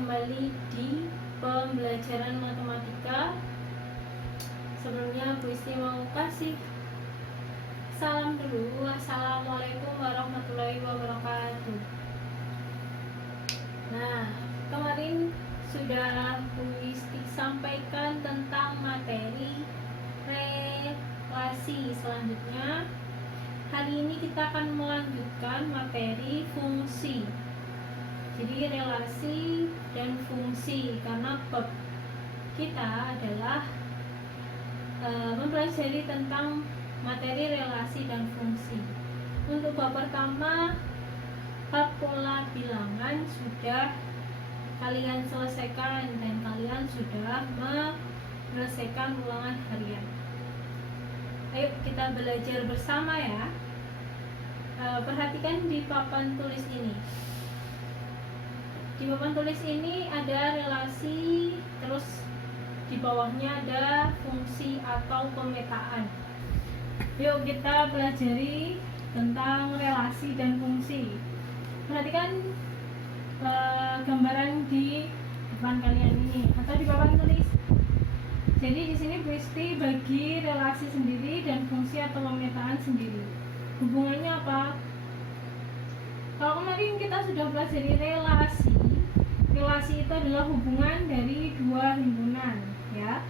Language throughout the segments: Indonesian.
kembali di pembelajaran matematika. Sebelumnya Bu Isti mau kasih salam dulu. Assalamualaikum warahmatullahi wabarakatuh. Nah, kemarin sudah Bu Isti sampaikan tentang materi relasi. Selanjutnya hari ini kita akan melanjutkan materi fungsi. Jadi relasi dan fungsi, karena bab kita adalah mempelajari tentang materi relasi dan fungsi. Untuk bab pertama, bab pola bilangan sudah kalian selesaikan dan kalian sudah menyelesaikan ulangan harian. Ayo kita belajar bersama ya. Perhatikan di papan tulis ini. Di papan tulis ini ada relasi, terus di bawahnya ada fungsi atau pemetaan. Yuk kita pelajari tentang relasi dan fungsi. Perhatikan gambaran di depan kalian ini atau di papan tulis. Jadi di sini Bu Isti bagi relasi sendiri dan fungsi atau pemetaan sendiri. Hubungannya apa? Kalau kemarin kita sudah pelajari relasi. Relasi itu adalah hubungan dari dua himpunan, ya.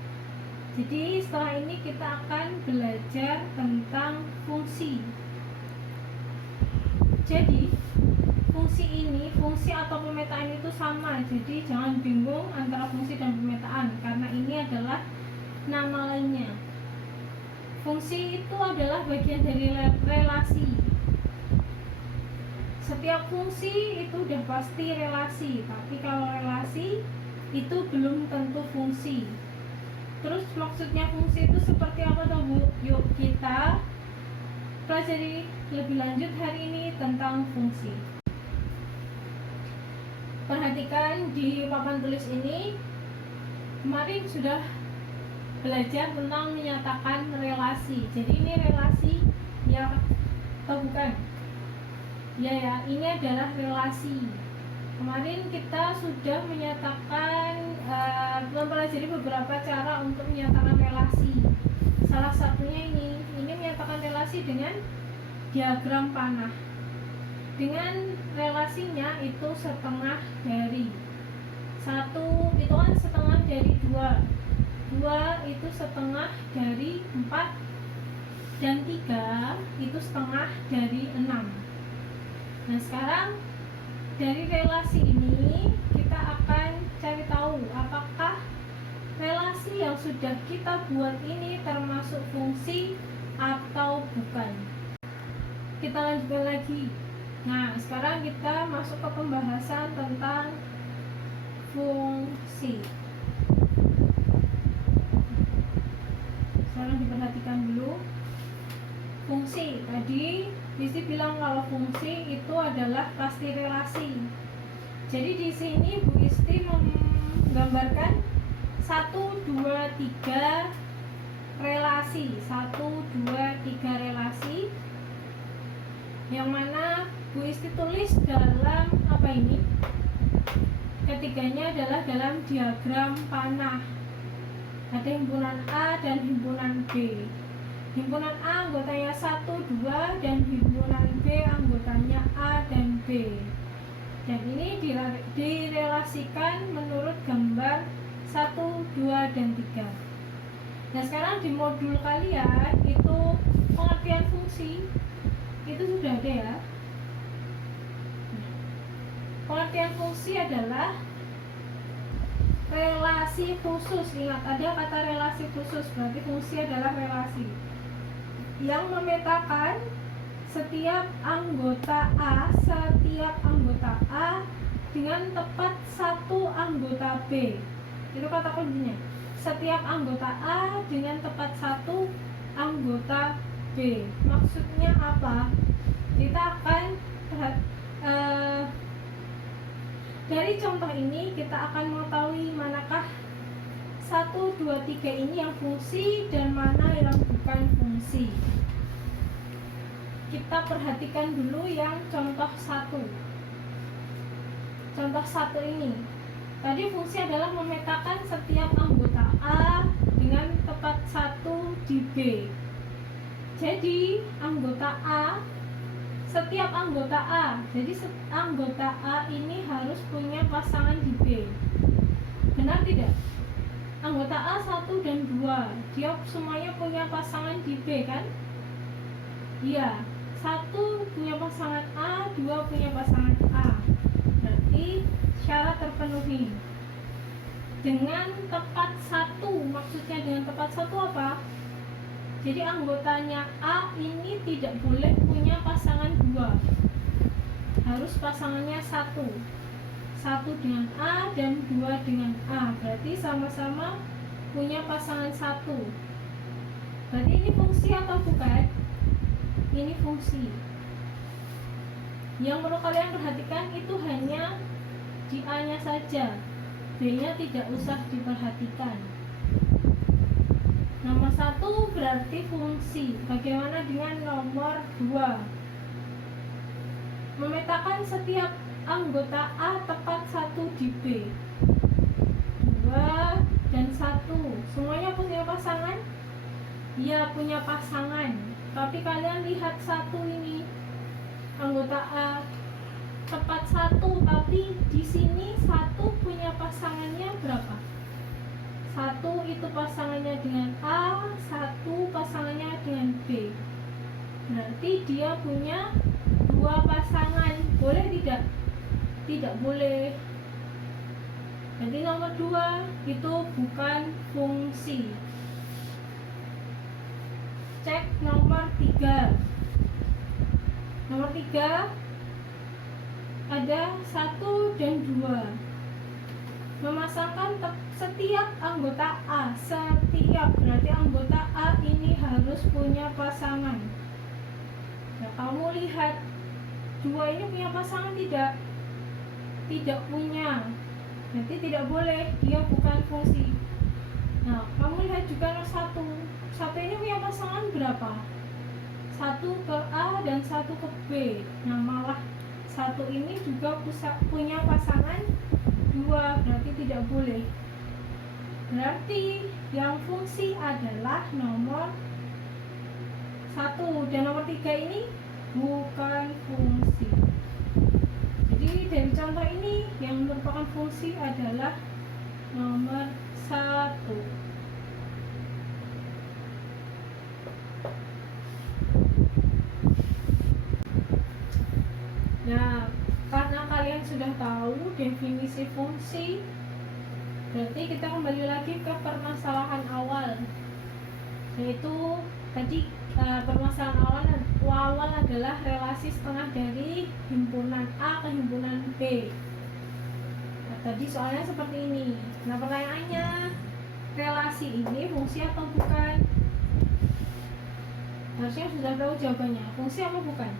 Jadi setelah ini kita akan belajar tentang fungsi. Jadi fungsi atau pemetaan itu sama. Jadi jangan bingung antara fungsi dan pemetaan, karena ini adalah nama lainnya. Fungsi itu adalah bagian dari relasi. Setiap fungsi itu udah pasti relasi, tapi kalau relasi itu belum tentu fungsi. Terus maksudnya fungsi itu seperti apa toh Bu? Yuk kita pelajari lebih lanjut hari ini tentang fungsi. Perhatikan di papan tulis ini, kemarin sudah belajar tentang menyatakan relasi. Jadi ini relasi ya atau bukan? Ya, ini adalah relasi. Kemarin kita sudah menyatakan mempelajari beberapa cara untuk menyatakan relasi. Salah satunya ini menyatakan relasi dengan diagram panah. Dengan relasinya itu setengah dari 1 itu kan setengah dari 2 itu setengah dari 4, dan 3 itu setengah dari 6. Nah sekarang dari relasi ini kita akan cari tahu apakah relasi yang sudah kita buat ini termasuk fungsi atau bukan. Kita lanjutkan lagi. Nah sekarang kita masuk ke pembahasan tentang fungsi. Sekarang diperhatikan dulu. Fungsi tadi Isti bilang kalau fungsi itu adalah pasti relasi. Jadi di sini Bu Isti menggambarkan 1, 2, 3 relasi. 1, 2, 3 relasi. Yang mana Bu Isti tulis dalam apa ini? Ketiganya adalah dalam diagram panah. Ada himpunan A dan himpunan B. Himpunan A anggotanya 1, 2, dan himpunan B anggotanya A dan B. Dan ini direlasikan menurut gambar 1, 2, dan 3. Nah sekarang di modul kalian itu pengertian fungsi itu sudah ada ya. Pengertian fungsi adalah relasi khusus. Ingat, ada kata relasi khusus, berarti fungsi adalah relasi yang memetakan setiap anggota A dengan tepat satu anggota B. Itu kata kuncinya. Setiap anggota A dengan tepat satu anggota B. Maksudnya apa? Kita akan dari contoh ini kita akan mengetahui manakah 1, 2, 3 ini yang fungsi dan mana yang bukan fungsi. Kita perhatikan dulu yang contoh 1. Contoh 1 ini. Tadi fungsi adalah memetakan setiap anggota A dengan tepat 1 di B. Jadi setiap anggota A, jadi anggota A ini harus punya pasangan di B. Benar tidak? Anggota A 1 dan 2, dia semuanya punya pasangan di B kan? Iya, 1 punya pasangan A, 2 punya pasangan A. Berarti syarat terpenuhi. Dengan tepat 1, maksudnya dengan tepat 1 apa? Jadi anggotanya A ini tidak boleh punya pasangan 2. Harus pasangannya 1. 1 dengan A dan 2 dengan A. Berarti sama-sama punya pasangan 1. Berarti ini fungsi atau bukan? Ini fungsi. Yang perlu kalian perhatikan itu hanya di A-nya saja. B-nya tidak usah diperhatikan. Nomor 1 berarti fungsi. Bagaimana dengan nomor 2? Memetakan setiap anggota A tepat 1 di B. 2 dan 1 semuanya punya pasangan? Ya, punya pasangan. Tapi kalian lihat 1 ini, anggota A tepat 1, tapi di sini 1 punya pasangannya berapa? 1 itu pasangannya dengan A, 1 pasangannya dengan B. Berarti dia punya 2 pasangan. Boleh tidak? Tidak boleh. Jadi nomor 2 itu bukan fungsi. Cek nomor 3. Nomor 3 ada 1 dan 2. Memasangkan setiap anggota A. Setiap berarti anggota A ini harus punya pasangan. Nah, kamu lihat 2 ini punya pasangan tidak? Tidak punya. Berarti tidak boleh, dia bukan fungsi. Nah, kamu lihat juga nomor 1. 1 ini punya pasangan berapa? 1 ke A dan 1 ke B. Nah, malah 1 ini juga punya pasangan 2, berarti tidak boleh. Berarti yang fungsi adalah nomor 1 dan nomor 3 ini bukan fungsi. Jadi dari contoh ini yang merupakan fungsi adalah nomor 1. Nah, karena kalian sudah tahu definisi fungsi, berarti kita kembali lagi ke permasalahan awal, yaitu tadi permasalahan awal adalah relasi setengah dari himpunan A ke himpunan B. Nah, tadi soalnya seperti ini. Nah, pertanyaannya, relasi ini fungsi atau bukan? Harusnya sudah tahu jawabannya. Fungsi apa bukan?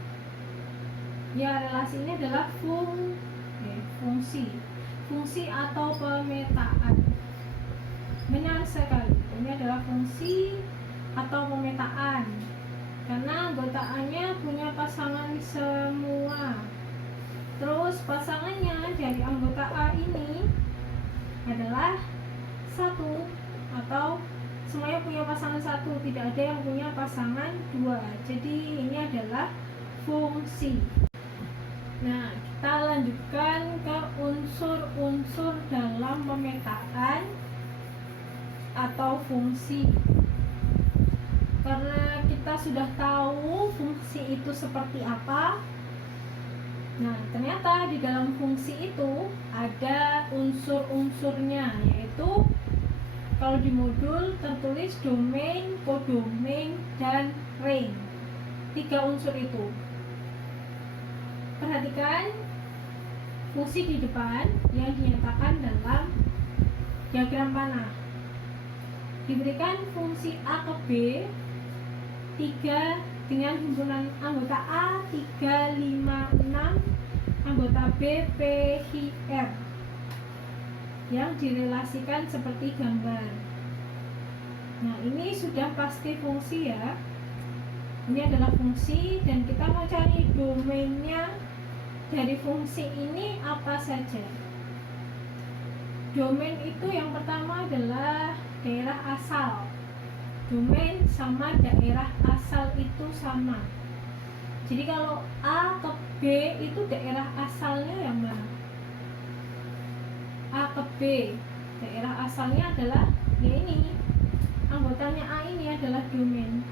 Ya, relasi ini adalah fungsi. Fungsi atau pemetaan. Benar sekali. Ini adalah fungsi atau pemetaan. Karena anggota A-nya punya pasangan semua. Terus pasangannya dari anggota A ini adalah 1 atau semuanya punya pasangan 1, tidak ada yang punya pasangan 2. Jadi ini adalah fungsi. Nah, kita lanjutkan ke unsur-unsur dalam pemetaan atau fungsi. Karena kita sudah tahu fungsi itu seperti apa. Nah, ternyata di dalam fungsi itu ada unsur-unsurnya, yaitu kalau di modul tertulis domain, kodomain, dan range. 3 unsur itu. Perhatikan fungsi di depan yang dinyatakan dalam diagram panah. Diberikan fungsi A ke B 3 dengan himpunan anggota A 3, 5, 6, anggota B, P, H, R yang direlasikan seperti gambar. Nah, ini sudah pasti fungsi ya. Ini adalah fungsi dan kita mau cari domainnya dari fungsi ini apa saja. domain itu yang pertama adalah daerah asal. Domain sama daerah asal itu sama. Jadi kalau A ke B itu daerah asalnya yang mana? A ke B, daerah asalnya adalah ya ini. Anggotanya A ini adalah domain.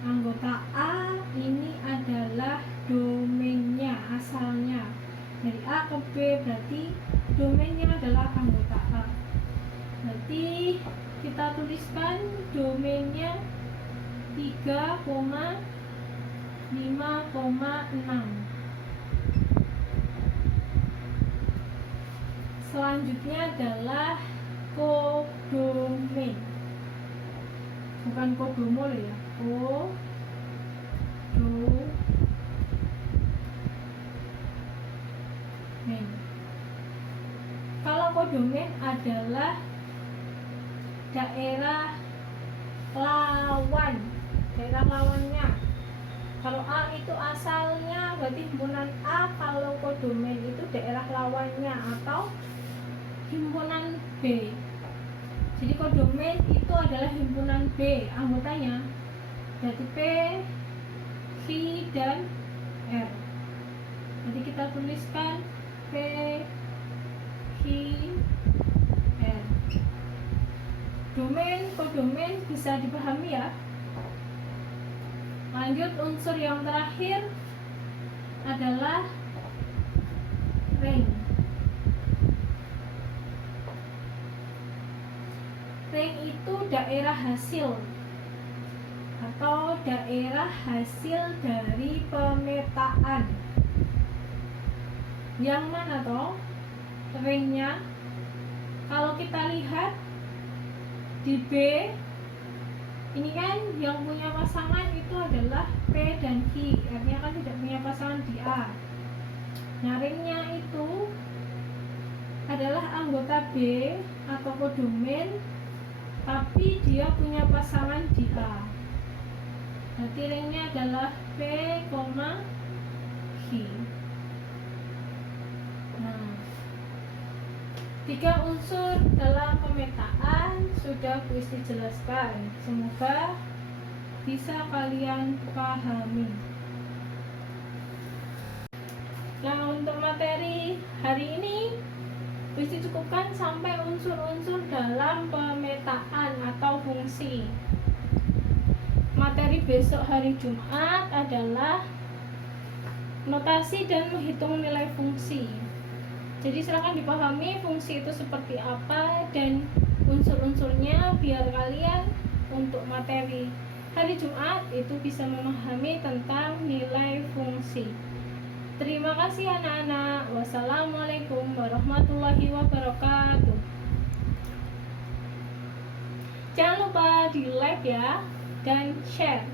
Anggota A ini adalah domainnya, asalnya. Dari A ke B berarti domainnya adalah anggota A. Berarti kita tuliskan domainnya 3,5,6. Selanjutnya adalah kodomain, bukan kodomo ya, kodomain. Kalau kodomain adalah daerah lawan, daerah lawannya. Kalau A itu asalnya berarti himpunan A, kalau kodomain itu daerah lawannya atau himpunan B. Jadi kodomain itu adalah himpunan B, anggotanya berarti P, Q, dan R. Nanti kita tuliskan P, Q, R. Domain, kodomain bisa dipahami ya. Lanjut, unsur yang terakhir adalah rank. Rank itu daerah hasil atau daerah hasil dari pemetaan. Yang mana toh ranknya? Kalau kita lihat di B ini kan yang punya pasangan itu adalah P dan Q, artinya kan tidak punya pasangan di A. Nah, ranknya itu adalah anggota B atau kodomain, tapi dia punya pasangan di A. Berarti ranknya adalah P, Q. Nah, 3 unsur dalam pemetaan sudah Bu Isti jelaskan. Semoga bisa kalian pahami. Nah, untuk materi hari ini Bu Isti cukupkan sampai unsur-unsur dalam pemetaan atau fungsi. Materi besok hari Jumat adalah notasi dan menghitung nilai fungsi. Jadi silakan dipahami fungsi itu seperti apa dan unsur-unsurnya biar kalian untuk materi hari Jumat itu bisa memahami tentang nilai fungsi. Terima kasih anak-anak. Wassalamualaikum warahmatullahi wabarakatuh. Jangan lupa di like ya dan share.